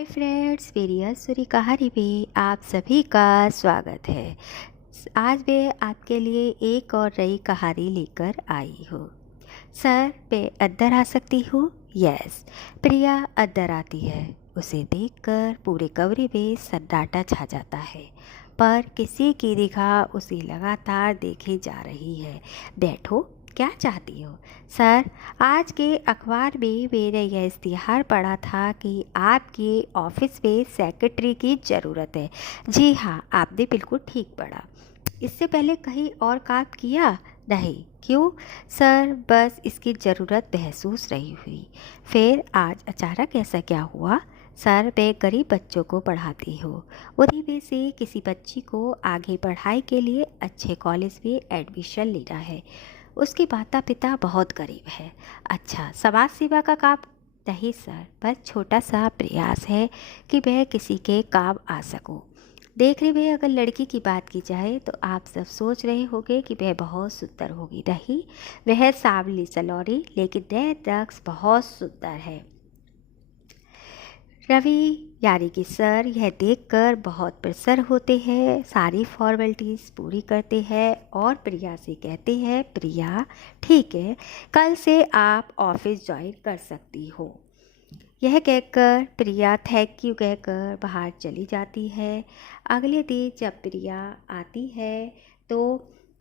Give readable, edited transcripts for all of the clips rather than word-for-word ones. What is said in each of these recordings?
Hi friends, मेरी सुरी कहानी में आप सभी का स्वागत है। आज मैं आपके लिए एक और नई कहानी लेकर आई हूँ। सर, मैं अंदर आ सकती हूँ? यस। प्रिया अंदर आती है। उसे देखकर पूरे कमरे में सन्नाटा छा जाता है, पर किसी की निगाह उसे लगातार देखे जा रही है। बैठो, क्या चाहती हो? सर, आज के अखबार में मैंने यह इश्तिहार पढ़ा था कि आपके ऑफिस में सेक्रेटरी की ज़रूरत है। जी हाँ, आपने बिल्कुल ठीक पढ़ा। इससे पहले कहीं और काम किया? नहीं। क्यों? सर, बस इसकी ज़रूरत महसूस नहीं हुई। फिर आज अचानक ऐसा क्या हुआ? सर, मैं गरीब बच्चों को पढ़ाती हूँ। उन्हीं में से किसी बच्ची को आगे पढ़ाई के लिए अच्छे कॉलेज में एडमिशन लेना है। उसके माता पिता बहुत गरीब है। अच्छा, समाज सेवा का काम? नहीं सर, बस छोटा सा प्रयास है कि मैं किसी के काम आ सकूं। देखने में अगर लड़की की बात की जाए तो आप सब सोच रहे होंगे कि वह बहुत सुंदर होगी। नहीं, वह सांवली सलोनी लेकिन नए ड्रग्स बहुत सुंदर है। रवि यानी कि सर यह देखकर बहुत प्रसन्न होते हैं, सारी फॉर्मेलिटीज़ पूरी करते हैं और प्रिया से कहते हैं, प्रिया ठीक है, कल से आप ऑफिस ज्वाइन कर सकती हो। यह कहकर प्रिया थैंक यू कहकर बाहर चली जाती है। अगले दिन जब प्रिया आती है तो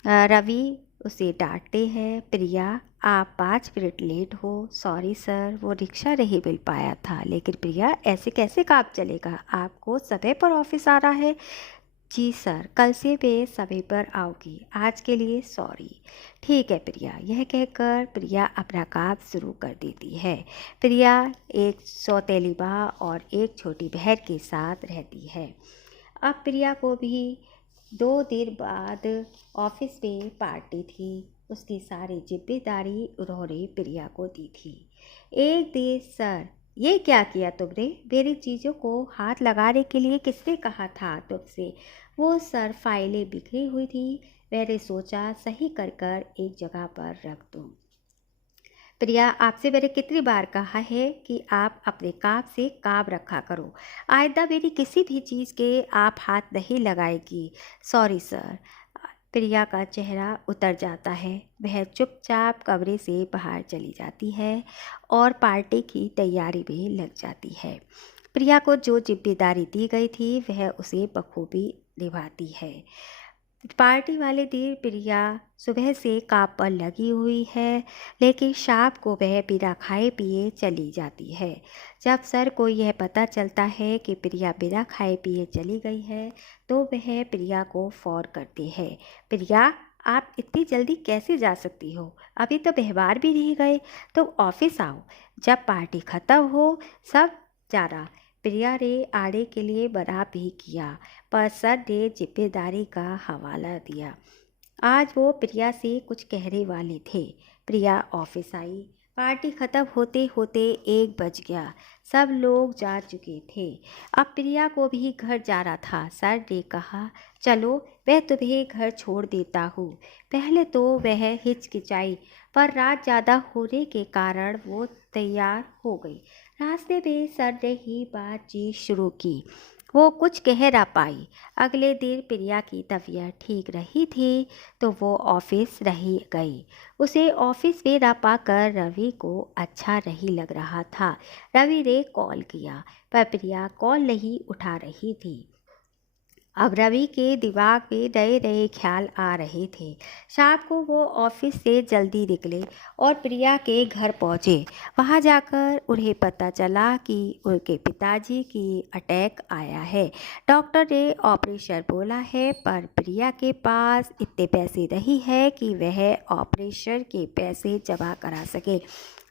रवि उसे डांटते हैं, प्रिया आप 5 मिनट लेट हो। सॉरी सर, वो रिक्शा नहीं मिल पाया था। लेकिन प्रिया, ऐसे कैसे काम चलेगा? आपको समय पर ऑफिस आना है। जी सर, कल से मैं समय पर आऊँगी। आज के लिए सॉरी। ठीक है प्रिया, यह कहकर प्रिया अपना काम शुरू कर देती है। प्रिया एक सौतेली माँ और एक छोटी बहन के साथ रहती है। अब प्रिया को भी 2 दिन बाद ऑफिस में पार्टी थी। उसकी सारी जिम्मेदारी उन्होंने प्रिया को दी थी। एक दिन, सर ये क्या किया तुमने? मेरी चीज़ों को हाथ लगाने के लिए किसने कहा था तुमसे? वो सर, फाइलें बिखरी हुई थी। मैंने सोचा सही कर कर एक जगह पर रख दूँ। प्रिया, आपसे मैंने कितनी बार कहा है कि आप अपने काम से काम रखा करो। आइंदा मेरी किसी भी चीज़ के आप हाथ नहीं लगाएगी। Sorry sir. प्रिया का चेहरा उतर जाता है। वह चुपचाप कमरे से बाहर चली जाती है और पार्टी की तैयारी में लग जाती है। प्रिया को जो जिम्मेदारी दी गई थी वह उसे बखूबी निभाती है। पार्टी वाले दिन प्रिया सुबह से काम पर लगी हुई है, लेकिन शाम को वह बिना खाए पिए चली जाती है। जब सर को यह पता चलता है कि प्रिया बिना खाए पिए चली गई है तो वह प्रिया को फ़ोन करते हैं। प्रिया, आप इतनी जल्दी कैसे जा सकती हो? अभी तो व्यवहार भी नहीं गए। तो ऑफिस आओ, जब पार्टी ख़त्म हो सब जाना। प्रिया ने आने के लिए मना भी किया, पर सर ने जिम्मेदारी का हवाला दिया। आज वो प्रिया से कुछ कहने वाले थे। प्रिया ऑफिस आई। पार्टी खत्म होते होते 1 बज गया। सब लोग जा चुके थे। अब प्रिया को भी घर जाना था। सर ने कहा, चलो मैं तुम्हें घर छोड़ देता हूँ। पहले तो वह हिचकिचाई, पर रात ज़्यादा होने के कारण वो तैयार हो गई। रास्ते में सर ने ही बातचीत शुरू की। वो कुछ कह ना पाई। अगले दिन प्रिया की तबीयत ठीक रही थी तो वो ऑफिस नहीं गई। उसे ऑफिस में ना पाकर रवि को अच्छा नहीं लग रहा था। रवि ने कॉल किया, पर प्रिया कॉल नहीं उठा रही थी। अब रवि के दिमाग में नए नए ख्याल आ रहे थे। शाम को वो ऑफिस से जल्दी निकले और प्रिया के घर पहुंचे। वहां जाकर उन्हें पता चला कि उनके पिताजी की अटैक आया है। डॉक्टर ने ऑपरेशन बोला है, पर प्रिया के पास इतने पैसे नहीं है कि वह ऑपरेशन के पैसे जमा करा सके।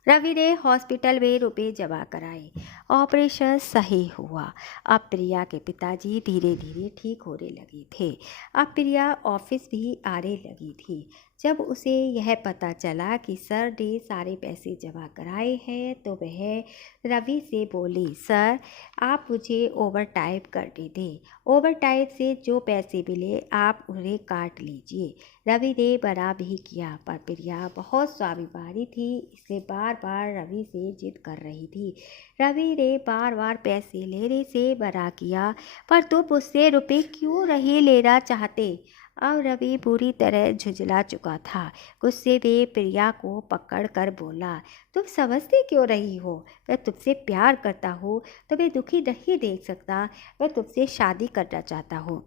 रवि ने हॉस्पिटल में रुपए जमा कराए। ऑपरेशन सही हुआ। अब प्रिया के पिताजी धीरे धीरे ठीक होने लगे थे। अब प्रिया ऑफिस भी आने लगी थी। जब उसे यह पता चला कि सर ने सारे पैसे जमा कराए हैं तो वह रवि से बोली, सर आप मुझे ओवर टाइम करने दें। ओवर टाइम से जो पैसे मिले आप उन्हें काट लीजिए। रवि ने मना भी किया, पर प्रिया बहुत स्वाभिमानी थी, इसलिए बार बार रवि से जिद कर रही थी। रवि ने बार बार पैसे लेने से मना किया, पर तुम मुझसे रुपए क्यों नहीं लेना चाहते? अब रवि पूरी तरह झुंझला चुका था। गुस्से में प्रिया को पकड़ कर बोला, तुम समझती क्यों नहीं हो? मैं तुमसे प्यार करता हूँ, तुम्हें दुखी नहीं देख सकता। मैं तुमसे शादी करना चाहता हूँ।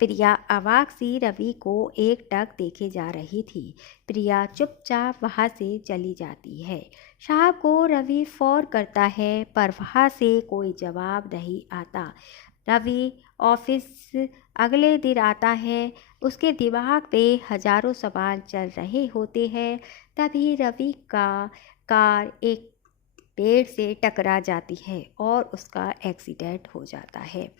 प्रिया अवाक सी रवि को एकटक देखे जा रही थी। प्रिया चुपचाप वहाँ से चली जाती है। शाम को रवि फ़ोन करता है, पर वहाँ से कोई जवाब नहीं आता। रवि ऑफिस अगले दिन आता है। उसके दिमाग पे हजारों सवाल चल रहे होते हैं। तभी रवि का कार एक पेड़ से टकरा जाती है और उसका एक्सीडेंट हो जाता है।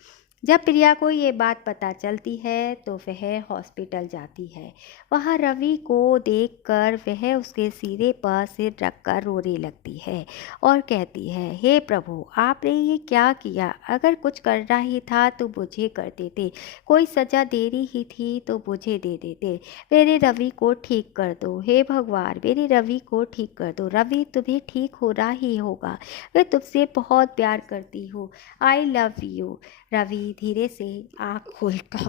जब प्रिया को ये बात पता चलती है तो वह हॉस्पिटल जाती है। वहाँ रवि को देखकर वह उसके सीने पर सिर रखकर रोने लगती है और कहती है, हे प्रभु, आपने ये क्या किया? अगर कुछ करना ही था तो मुझे कर देते, कोई सज़ा देनी ही थी तो मुझे दे देते। मेरे रवि को ठीक कर दो, हे भगवान, मेरे रवि को ठीक कर दो। रवि, तुम्हें ठीक होना ही होगा। मैं तुमसे बहुत प्यार करती हूँ। I love you. रवि धीरे से आँख खोलता